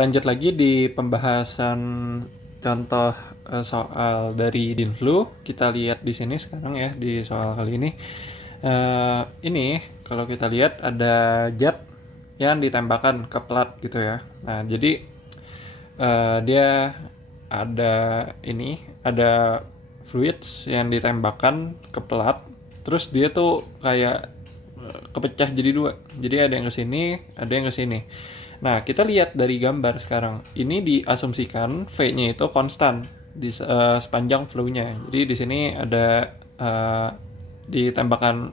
Lanjut lagi di pembahasan contoh soal dari Dinflu. Kita lihat di sini sekarang ya di soal kali ini. Ini kalau kita lihat ada jet yang ditembakkan ke plat gitu ya. Nah, jadi dia ada ada fluids yang ditembakkan ke plat, terus dia tuh kayak kepecah jadi dua. Jadi ada yang ke sini, ada yang ke sini. Nah, kita lihat dari gambar sekarang. Ini diasumsikan V-nya itu konstan di sepanjang flow-nya. Jadi di sini ada ditembakkan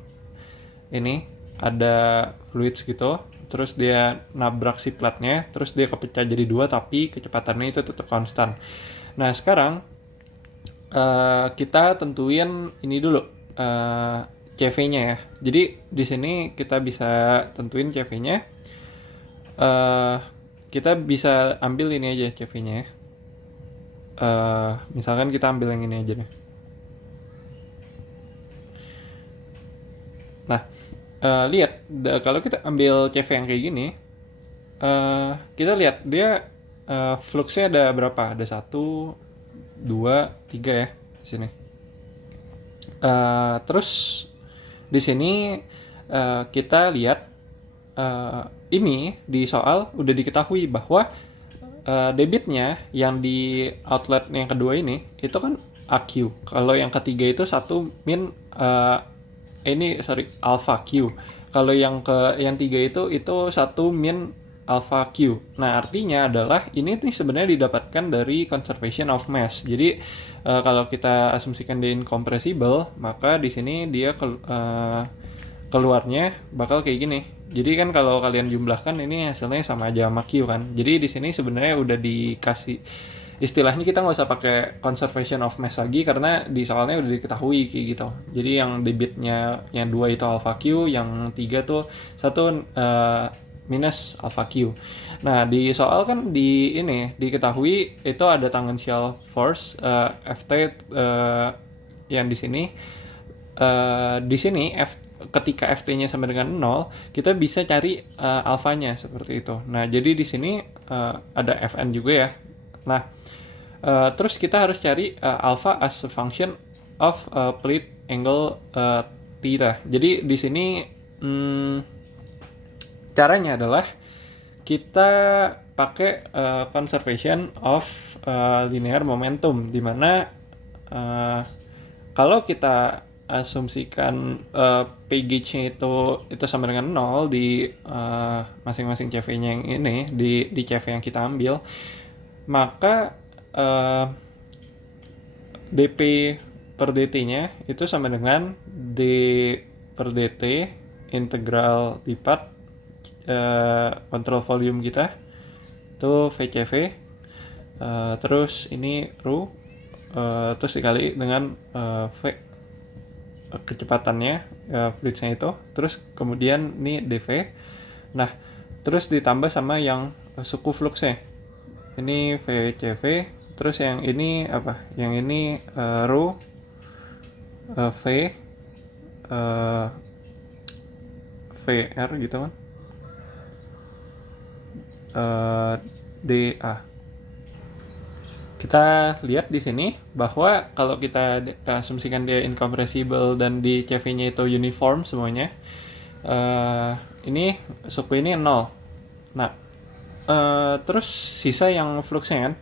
ini ada fluids gitu, terus dia nabrak si platnya, terus dia kepecah jadi dua tapi kecepatannya itu tetap konstan. Nah, sekarang kita tentuin ini dulu, CV-nya ya. Jadi di sini kita bisa tentuin CV-nya. Kita bisa ambil ini aja CV-nya ya. Misalkan kita ambil yang ini aja nih. Nah, lihat kalau kita ambil CV yang kayak gini, kita lihat dia fluxnya ada berapa? Ada 1, 2, 3 ya di sini. Terus di sini kita lihat ini di soal udah diketahui bahwa debitnya yang di outlet yang kedua ini itu kan AQ. Kalau yang ketiga itu satu min alpha Q. Kalau yang tiga itu satu min alpha Q. Nah, artinya adalah ini nih sebenarnya didapatkan dari conservation of mass. Jadi kalau kita asumsikan dia incompressible, maka di sini dia keluarnya bakal kayak gini. Jadi kan kalau kalian jumlahkan ini hasilnya sama aja sama Q kan. Jadi di sini sebenarnya udah dikasih istilahnya, kita nggak usah pakai conservation of mass lagi karena di soalnya udah diketahui kayak gitu. Jadi yang debitnya yang 2 itu alpha Q, yang 3 tuh satu minus alpha Q. Nah, di soal kan di ini diketahui itu ada tangential force Ft yang di sini. Di sini ketika Ft-nya sama dengan 0, kita bisa cari alfanya seperti itu. Nah, jadi di sini ada Fn juga ya. Nah, terus kita harus cari alpha as a function of plate angle theta. Jadi di sini caranya adalah kita pakai conservation of linear momentum, di mana kalau kita asumsikan P gauge-nya itu sama dengan 0 di masing-masing CV-nya yang ini, di CV yang kita ambil, maka dP per dt-nya itu sama dengan d per dt integral lipat kontrol volume kita itu VCV, terus ini ρ, terus dikali dengan V kecepatannya fluidsnya itu, terus kemudian ini dV. Nah, terus ditambah sama yang suku fluxnya, ini VCV, terus yang ini apa, yang ini ρ V VR gitu kan, dA. Kita lihat di sini bahwa kalau kita asumsikan dia incompressible dan di CV-nya itu uniform semuanya, ini suku ini 0. Nah, terus sisa yang fluxnya kan.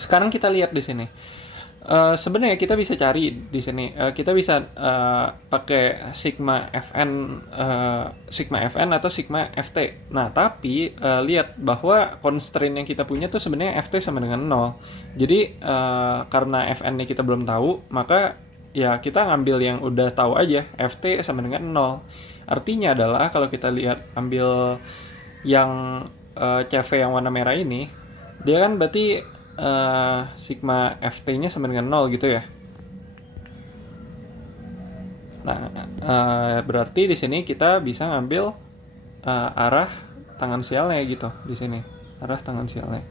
Sekarang kita lihat di sini. Sebenarnya kita bisa cari di sini. Kita bisa pakai sigma Fn atau sigma Ft. Nah, tapi lihat bahwa constraint yang kita punya tuh sebenarnya Ft sama dengan 0. Jadi karena Fn-nya kita belum tahu, maka ya kita ngambil yang udah tahu aja, Ft sama dengan 0. Artinya adalah kalau kita lihat ambil yang CV yang warna merah ini, dia kan berarti sigma Ft-nya sama dengan 0 gitu ya. Nah, berarti di sini kita bisa ngambil arah tangensialnya gitu di sini, arah tangensialnya.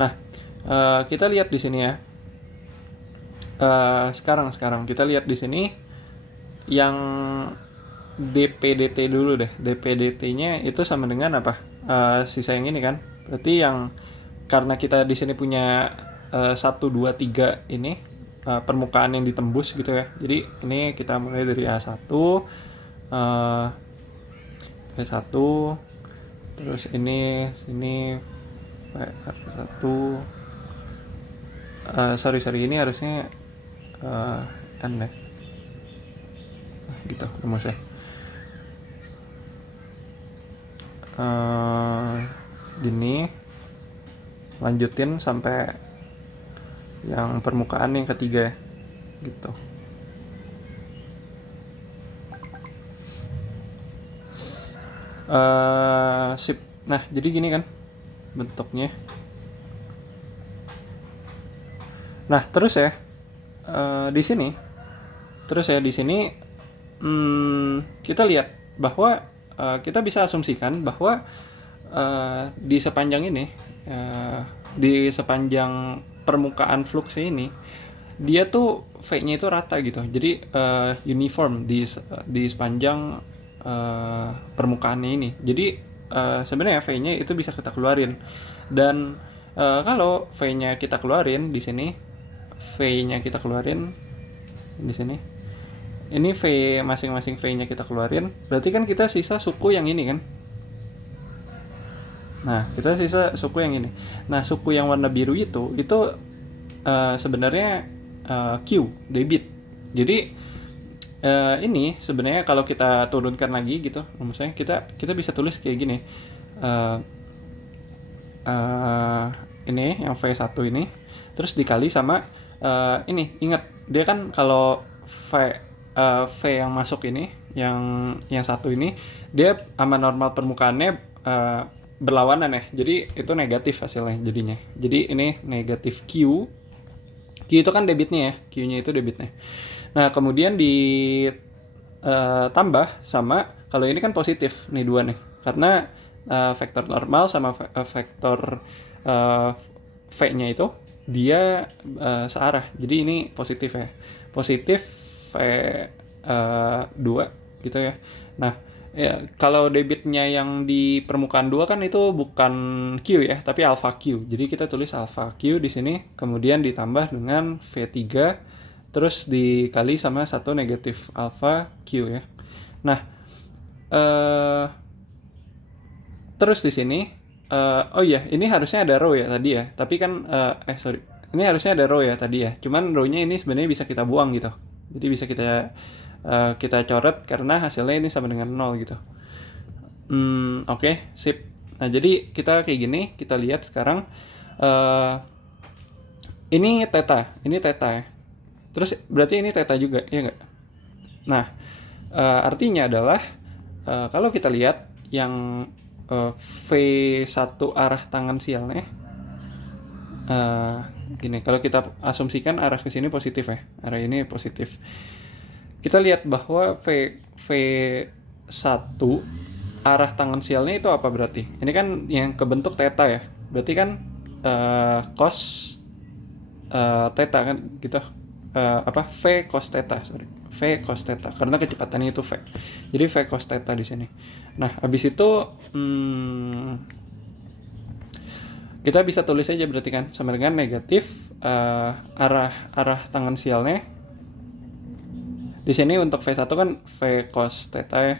Nah, kita lihat di sini ya. Sekarang kita lihat di sini yang dPdt dulu deh. dPdt-nya itu sama dengan apa? Sisa yang ini kan. Berarti yang karena kita di sini punya 1, 2, 3 ini permukaan yang ditembus gitu ya. Jadi ini kita mulai dari A1, V1, terus ini sini VR1. Sorry ini harusnya N ya. Gitu rumusnya. Gini lanjutin sampai yang permukaan yang ketiga ya, gitu. Sip. Nah jadi gini kan bentuknya. Nah terus ya di sini kita lihat bahwa kita bisa asumsikan bahwa di sepanjang ini, di sepanjang permukaan flux ini, dia tuh V-nya itu rata gitu. Jadi uniform di sepanjang permukaannya ini. Jadi sebenarnya V-nya itu bisa kita keluarin. Dan kalau V-nya kita keluarin di sini, V-nya kita keluarin di sini. Ini V, masing-masing V-nya kita keluarin, berarti kan kita sisa suku yang ini kan. Nah, kita sisa suku yang ini. Nah, suku yang warna biru itu sebenarnya Q, debit. Jadi ini sebenarnya kalau kita turunkan lagi gitu, maksudnya kita bisa tulis kayak gini. Ini yang V1 ini, terus dikali sama ini. Ingat, dia kan kalau V yang masuk ini, yang satu ini, dia sama normal permukaannya berlawanan ya. Jadi itu negatif hasilnya jadinya. Jadi ini negatif Q. Q itu kan debitnya ya. Q-nya itu debitnya. Nah, kemudian ditambah sama, kalau ini kan positif nih dua nih. Karena vektor normal sama vektor V-nya itu dia searah. Jadi ini positif ya. Positif V2 gitu ya. Nah, ya, kalau debitnya yang di permukaan 2 kan itu bukan Q ya, tapi alpha Q. Jadi kita tulis alpha Q di sini, kemudian ditambah dengan V3, terus dikali sama 1 negatif alpha Q ya. Nah, terus di sini, oh iya, ini harusnya ada row ya tadi ya. Tapi kan, ini harusnya ada row ya tadi ya. Cuman row-nya ini sebenarnya bisa kita buang gitu. Jadi bisa kita coret karena hasilnya ini sama dengan 0 gitu. Oke, sip. Nah, jadi kita kayak gini, kita lihat sekarang ini theta ya. Terus berarti ini theta juga, ya nggak? Nah, artinya adalah kalau kita lihat yang V1 arah tangan sialnya, gini, kalau kita asumsikan arah ke sini positif ya, arah ini positif. Kita lihat bahwa V1 arah tangan sialnya itu apa berarti? Ini kan yang kebentuk theta ya. Berarti kan cos theta kan gitu. V cos theta, sorry. V cos theta karena kecepatannya itu V. Jadi V cos theta di sini. Nah, habis itu kita bisa tulis aja berarti kan sama dengan negatif arah tangan sialnya. Di sini untuk V1 kan V cos theta ya.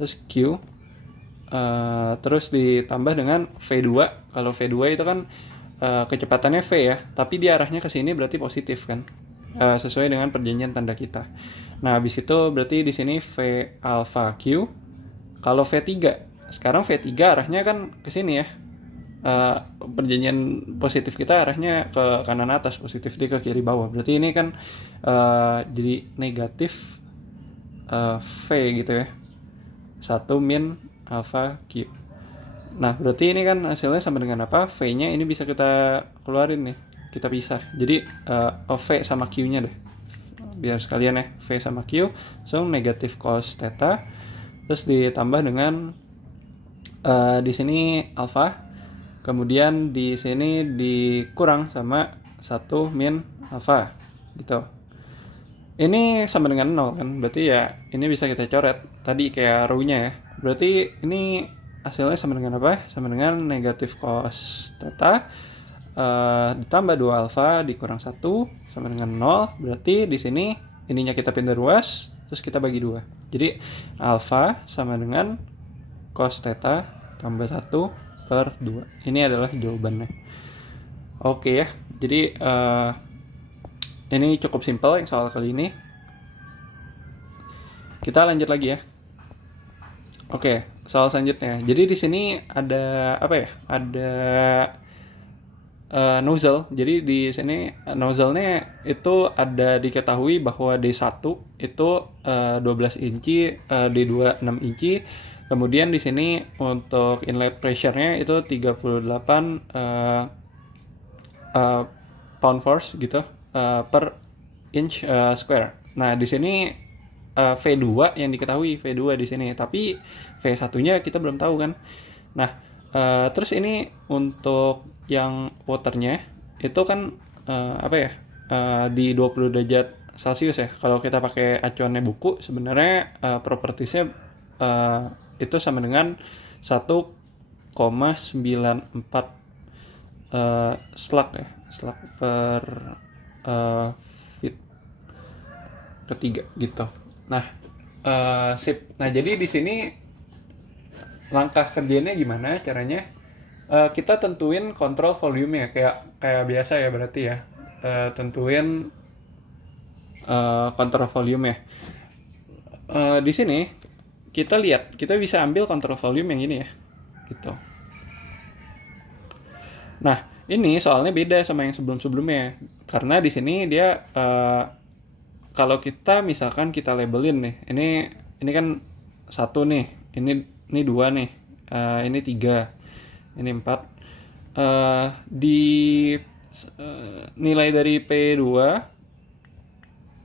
Terus Q. Terus ditambah dengan V2. Kalau V2 itu kan kecepatannya V ya, tapi dia arahnya ke sini berarti positif kan. Sesuai dengan perjanjian tanda kita. Nah, habis itu berarti di sini V alpha Q. Kalau V3, sekarang V3 arahnya kan ke sini ya. Perjanjian positif kita arahnya ke kanan atas, positif dia ke kiri bawah. Berarti ini kan jadi negatif V gitu ya. 1 min alpha Q. Nah, berarti ini kan hasilnya sama dengan apa? V-nya ini bisa kita keluarin nih. Kita pisah. Jadi V sama Q-nya deh. Biar sekalian ya, V sama Q. So, negatif cos theta. Terus ditambah dengan di sini alpha. Kemudian di sini dikurang sama 1 min alpha gitu. Ini sama dengan 0 kan. Berarti ya ini bisa kita coret. Tadi kayak row-nya ya. Berarti ini hasilnya sama dengan apa? Sama dengan negatif cos theta ditambah 2 alfa dikurang 1 sama dengan 0. Berarti di sini ininya kita pindah ruas, terus kita bagi 2. Jadi alfa sama dengan cos theta tambah 1 per 2. Ini adalah jawabannya. Oke ya, jadi ini cukup simpel yang soal kali ini. Kita lanjut lagi ya. Oke, soal selanjutnya. Jadi di sini ada apa ya? Ada nozzle. Jadi di sini nozzle-nya itu ada diketahui bahwa D1 itu 12 inci, D2 6 inci. Kemudian di sini untuk inlet pressure-nya itu 38 pound force gitu per inch square. Nah, di sini V2 yang diketahui V2 di sini, tapi V1-nya kita belum tahu kan. Nah, terus ini untuk yang waternya itu kan apa ya? Di 20 derajat Celcius ya. Kalau kita pakai acuannya buku sebenarnya propertiesnya itu sama dengan 1,94 slug ya, slug per feet ketiga gitu. Nah, sip. Nah, jadi di sini langkah kerjanya gimana caranya? Kita tentuin kontrol volume ya, kayak biasa ya berarti ya. Tentuin kontrol volume ya. Di sini kita lihat, kita bisa ambil kontrol volume yang ini ya, gitu. Nah, ini soalnya beda sama yang sebelum-sebelumnya, karena di sini dia kalau kita misalkan kita labelin nih, ini kan 1 nih, ini 2 nih, ini 3, ini 4. Di nilai dari P2,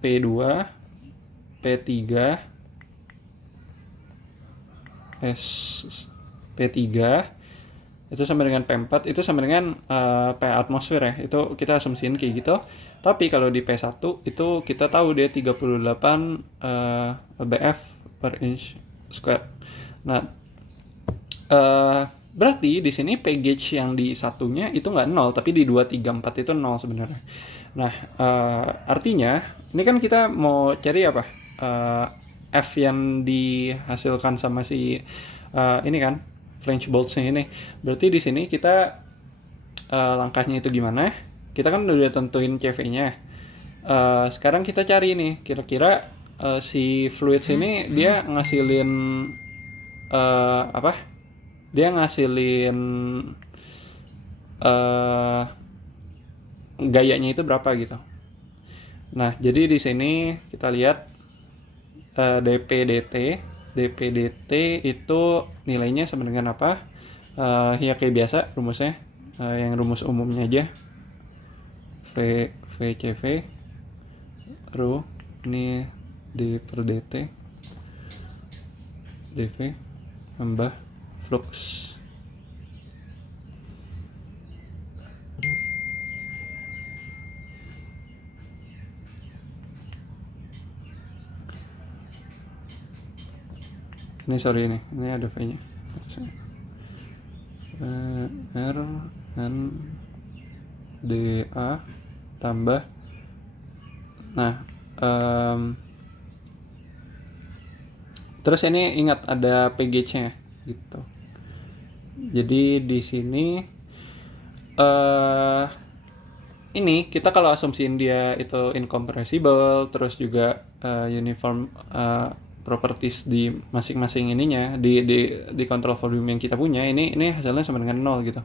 P3, P3 itu sama dengan P4, itu sama dengan P atmosfer ya, itu kita asumsiin kayak gitu. Tapi kalau di P1 itu kita tahu dia 38 lbf per inch square. Nah, berarti di sini P gauge yang di satunya itu nggak 0, tapi di 2, 3, 4 itu 0 sebenarnya. Nah, artinya ini kan kita mau cari apa? F yang dihasilkan sama si ini kan flange bolts-nya ini. Berarti di sini kita langkahnya itu gimana? Kita kan udah tentuin CV-nya. Sekarang kita cari nih, kira-kira si fluid ini dia ngasilin apa? Dia ngasilin gayanya itu berapa gitu. Nah, jadi di sini kita lihat DP/dt itu nilainya sama dengan apa? Ya kayak biasa rumusnya, yang rumus umumnya aja. VCV rho ini D per dt dV tambah flux. Ini sorry ini ada V-nya. R N DA tambah. Nah, terus ini ingat ada PGC-nya gitu. Jadi di sini ini kita kalau asumsiin dia itu incompressible, terus juga uniform properties di masing-masing ininya di control volume yang kita punya, ini hasilnya sama dengan 0 gitu.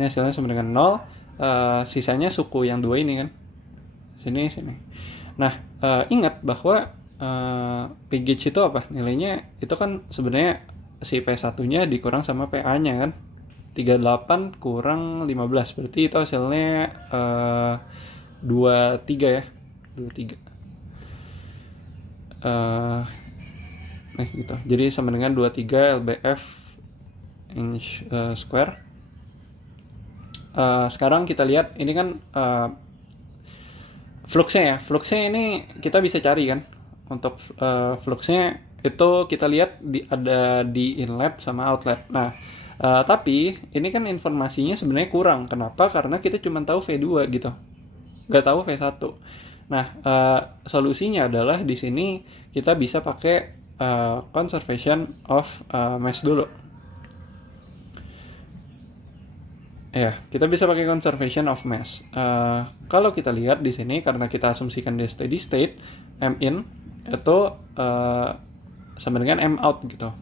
Ini hasilnya sama dengan 0. Sisanya suku yang 2 ini kan. Sini. Nah, ingat bahwa P gauge itu apa? Nilainya itu kan sebenarnya si P1-nya dikurang sama PA-nya kan. 38 kurang 15. Berarti itu hasilnya 23 ya. 23. Nah gitu. Jadi sama dengan 23 lbf inch square. Sekarang kita lihat ini kan fluxnya ya. Fluxnya ini kita bisa cari kan. Untuk fluxnya Itu kita lihat ada di inlet sama outlet. Nah, tapi ini kan informasinya sebenarnya kurang. Kenapa? Karena kita cuma tahu V2 gitu, nggak tahu V1. Nah, solusinya adalah di sini kita bisa pakai conservation of mass dulu. Ya, kita bisa pakai conservation of mass. Kalau kita lihat di sini, karena kita asumsikan di steady state, M in itu sama dengan M out gitu.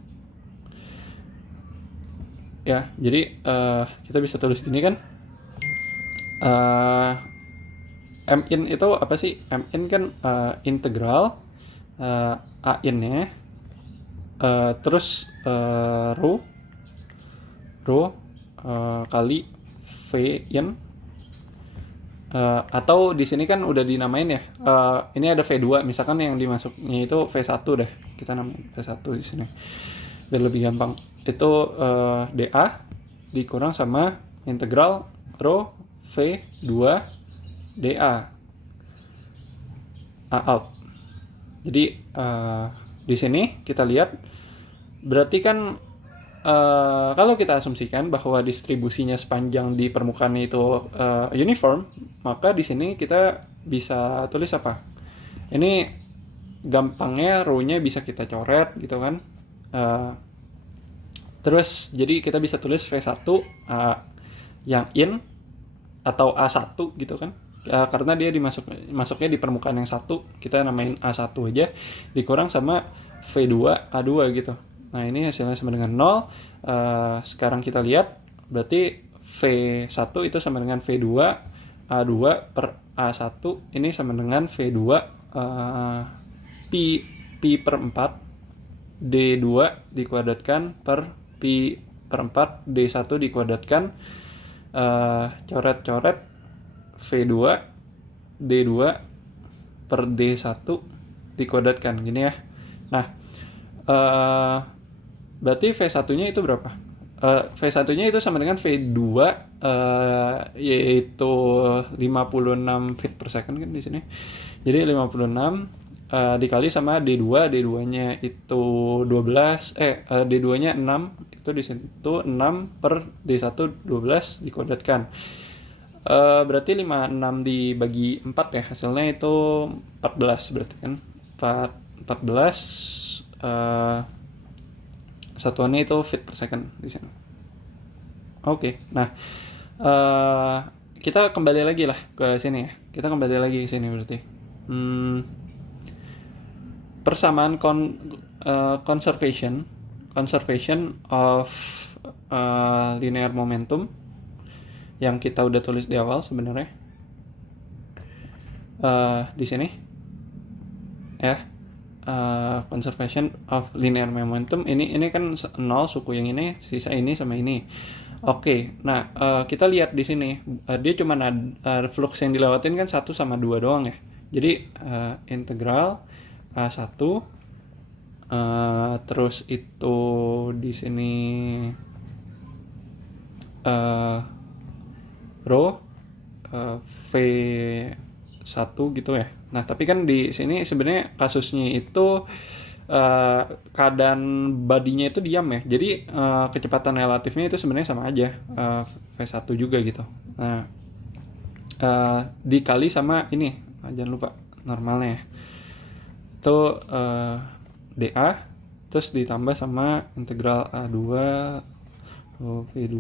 Ya, jadi kita bisa tulis gini kan. M in itu apa sih? M in kan integral A in-nya, terus rho kali V in, atau di sini kan udah dinamain ya. Ini ada V2, misalkan yang dimasuknya itu V1 deh. Kita namain V1 di sini. Biar lebih gampang. Itu dA dikurang sama integral rho V2 dA A out. Jadi di sini kita lihat berarti kan kalau kita asumsikan bahwa distribusinya sepanjang di permukaan itu uniform, maka di sini kita bisa tulis apa? Ini gampangnya row-nya bisa kita coret gitu kan. Terus jadi kita bisa tulis V1 yang in atau A1 gitu kan. Karena dia masuknya di permukaan yang satu, kita namain A1 aja, dikurang sama V2 A2 gitu. Nah, ini hasilnya sama dengan 0. Sekarang kita lihat, berarti V1 itu sama dengan V2 A2 per A1. Ini sama dengan V2 Pi per 4 D2 dikuadratkan per Pi per 4 D1 dikuadratkan. Coret-coret V2 D2 per D1 dikuadratkan gini ya. Nah, berarti V1-nya itu berapa? V1-nya itu sama dengan V2 yaitu 56 feet per second kan di sini. Jadi 56 dikali sama D2, D2-nya itu 12, D2-nya 6, itu di situ 6 per D1 12 dikuadratkan. Berarti 56 dibagi 4 ya, hasilnya itu 14 berarti kan. 14 satuannya itu feet per second di sini. Oke. Nah, kita kembali lagi lah ke sini ya. Kita kembali lagi ke sini berarti. Persamaan conservation of linear momentum yang kita udah tulis di awal sebenarnya. Di sini ya. Conservation of linear momentum ini kan 0 suku yang ini, sisa ini sama ini. Oke, nah kita lihat di sini dia cuma ada flux yang dilewatin kan 1 sama 2 doang ya. Jadi integral A1 terus itu di sini rho V1 gitu ya. Nah, tapi kan di sini sebenarnya kasusnya itu keadaan bodinya itu diam ya. Jadi kecepatan relatifnya itu sebenarnya sama aja, V1 juga gitu. Nah, dikali sama ini, jangan lupa normalnya ya. Itu dA terus ditambah sama integral A2 V2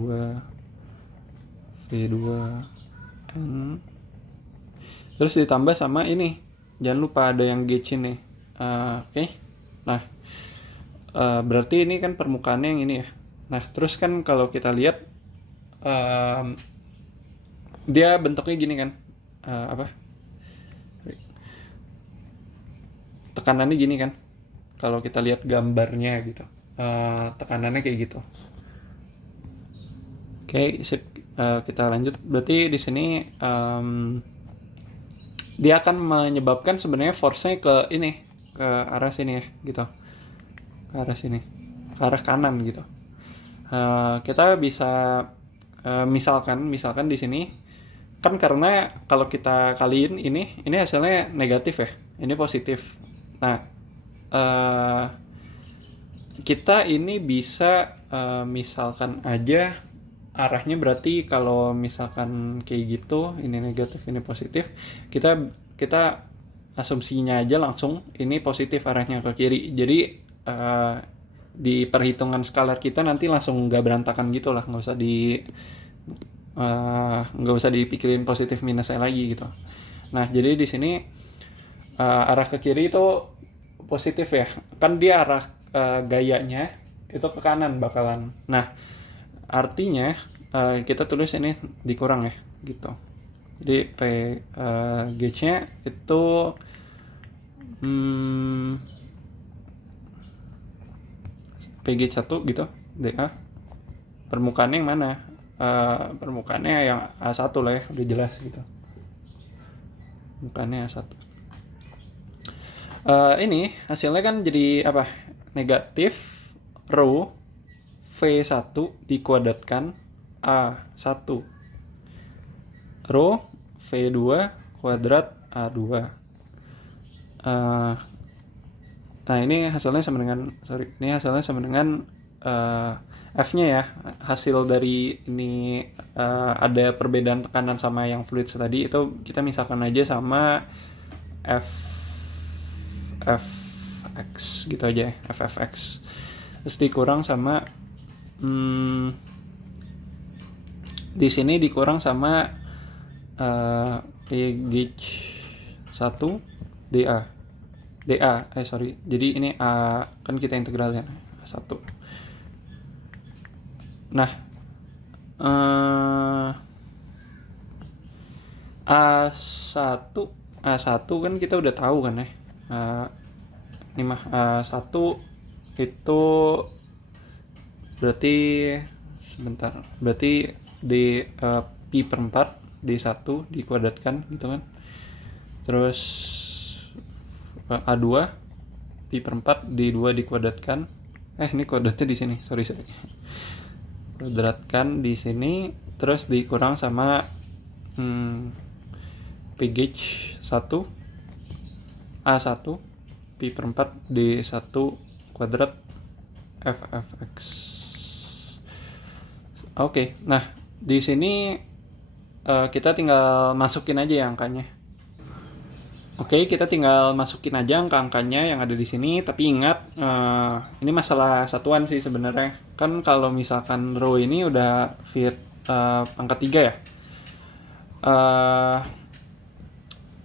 N terus ditambah sama ini, jangan lupa ada yang gauge ini. Oke. Nah, berarti ini kan permukaannya yang ini ya. Nah, terus kan kalau kita lihat dia bentuknya gini kan, tekanannya gini kan. Kalau kita lihat gambarnya gitu, tekanannya kayak gitu. Oke, kita lanjut. Berarti di sini dia akan menyebabkan sebenarnya force-nya ke ini, ke arah sini ya gitu, ke arah sini, ke arah kanan gitu. Kita bisa misalkan di sini kan, karena kalau kita kaliin ini hasilnya negatif ya, ini positif. Nah, kita ini bisa misalkan aja arahnya, berarti kalau misalkan kayak gitu, ini negatif ini positif, kita kita asumsinya aja langsung ini positif arahnya ke kiri. Jadi di perhitungan skalar kita nanti langsung nggak berantakan gitu lah, nggak usah dipikirin positif minusnya lagi gitu. Nah jadi di sini arah ke kiri itu positif ya, kan dia arah gayanya itu ke kanan bakalan. Nah artinya kita tulis ini dikurang ya gitu. Jadi gauge-nya itu gauge 1 gitu, DA. Permukaannya yang mana? Permukaannya yang A1 lah ya, udah jelas gitu. Permukaannya A1. Ini hasilnya kan jadi apa? Negatif rho V1 dikuadratkan A1 rho V2 kuadrat A2. Nah ini hasilnya sama dengan F-nya ya, hasil dari ini ada perbedaan tekanan sama yang fluid tadi, itu kita misalkan aja sama Fx gitu aja ya, Ffx, terus dikurang sama di sini dikurang sama gauge 1 dA sorry, jadi ini A kan kita integralnya A1. Nah A1 kan kita udah tahu kan ya, ini mah A1 itu berarti di pi per 4 D1 dikuadratkan gitu kan, terus A2 pi per 4 D2 dikuadratkan, ini kuadratnya di sini, sorry kuadratkan di sini, terus dikurang sama P gauge 1 A1 pi per 4 D1 kuadrat Ffx. Oke, nah di sini kita tinggal masukin aja ya angkanya. Oke, kita tinggal masukin aja angka-angkanya yang ada di sini. Tapi ingat, ini masalah satuan sih sebenarnya. Kan kalau misalkan rho ini udah fit angka 3 ya.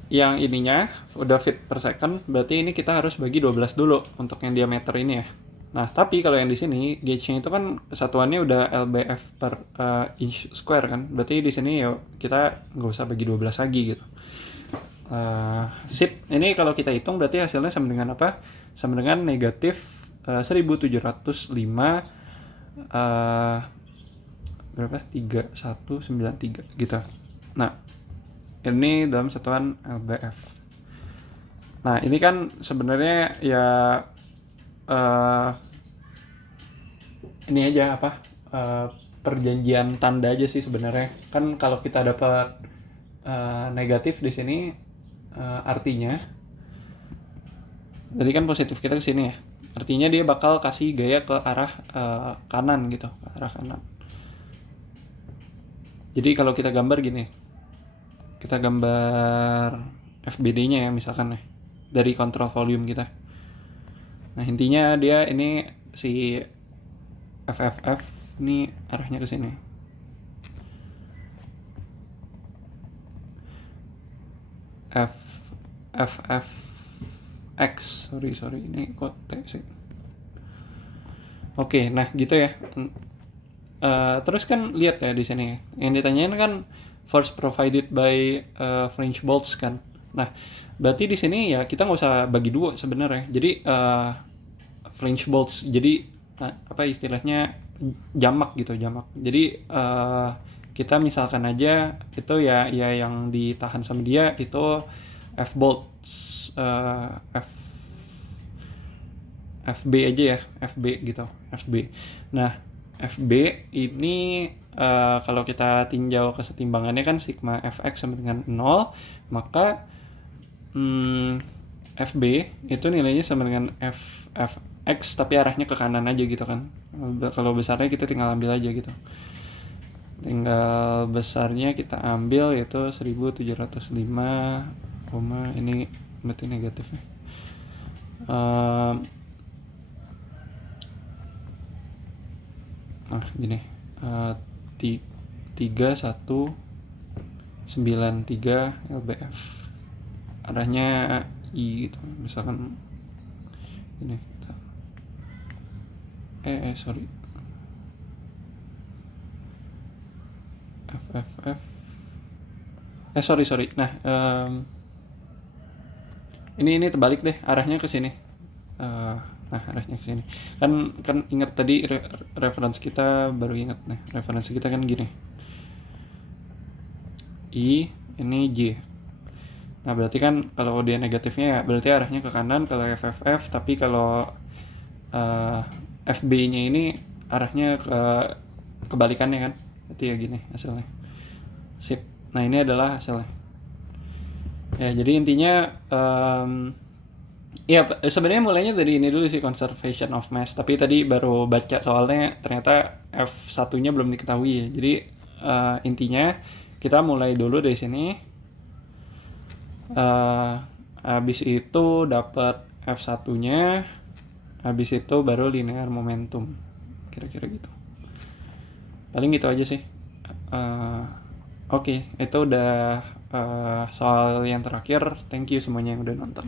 Yang ininya udah feet per second, berarti ini kita harus bagi 12 dulu untuk yang diameter ini ya. Nah, tapi kalau yang di sini gauge-nya itu kan satuannya udah lbf per inch square kan. Berarti di sini ya kita nggak usah bagi 12 lagi gitu. Sip. Ini kalau kita hitung berarti hasilnya sama dengan apa? Sama dengan negatif 1705 berapa? 3193 gitu. Nah, ini dalam satuan lbf. Nah, ini kan sebenarnya ya ini aja apa? Perjanjian tanda aja sih sebenarnya. Kan kalau kita dapat negatif di sini artinya tadi kan positif kita ke sini ya. Artinya dia bakal kasih gaya ke arah kanan gitu, ke arah kanan. Jadi kalau kita gambar gini, kita gambar FBD-nya ya misalkan ya, dari kontrol volume kita. Nah intinya dia ini si FFF ini arahnya ke sini. FFX sorry ini kok T sih. Oke, nah gitu ya. Terus kan lihat ya di sini yang ditanyain kan force provided by French bolts kan. Nah berarti di sini ya kita nggak usah bagi dua sebenarnya. Jadi French bolts, jadi apa istilahnya jamak gitu, jamak. Jadi kita misalkan aja itu ya yang ditahan sama dia itu F bolts, FB aja ya, FB gitu, FB. Nah FB ini kalau kita tinjau kesetimbangannya kan sigma Fx sama dengan 0, maka FB itu nilainya sama dengan X tapi arahnya ke kanan aja gitu kan. Kalau besarnya kita tinggal ambil aja gitu. Tinggal besarnya kita ambil yaitu 1705, ini berarti negatifnya. Gini. 3193 lbf. Arahnya I gitu. Misalkan ini. Sorry. FFF. Sorry. Nah, ini terbalik deh, arahnya ke sini. Nah, arahnya ke sini. Kan ingat tadi referensi kita, baru ingat. Nah, referensi kita kan gini. I, ini J. Nah, berarti kan kalau dia negatifnya ya berarti arahnya ke kanan kalau FFF, tapi kalau FB-nya ini arahnya ke kebalikannya kan. Berarti ya gini hasilnya. Sip. Nah, ini adalah hasilnya. Ya, jadi intinya ya sebenarnya mulainya dari ini dulu sih, conservation of mass. Tapi tadi baru baca soalnya ternyata F1-nya belum diketahui ya. Jadi intinya kita mulai dulu dari sini. Habis itu dapat F1-nya. Habis itu baru linear momentum. Kira-kira gitu. Paling gitu aja sih. Oke, itu udah soal yang terakhir. Thank you semuanya yang udah nonton.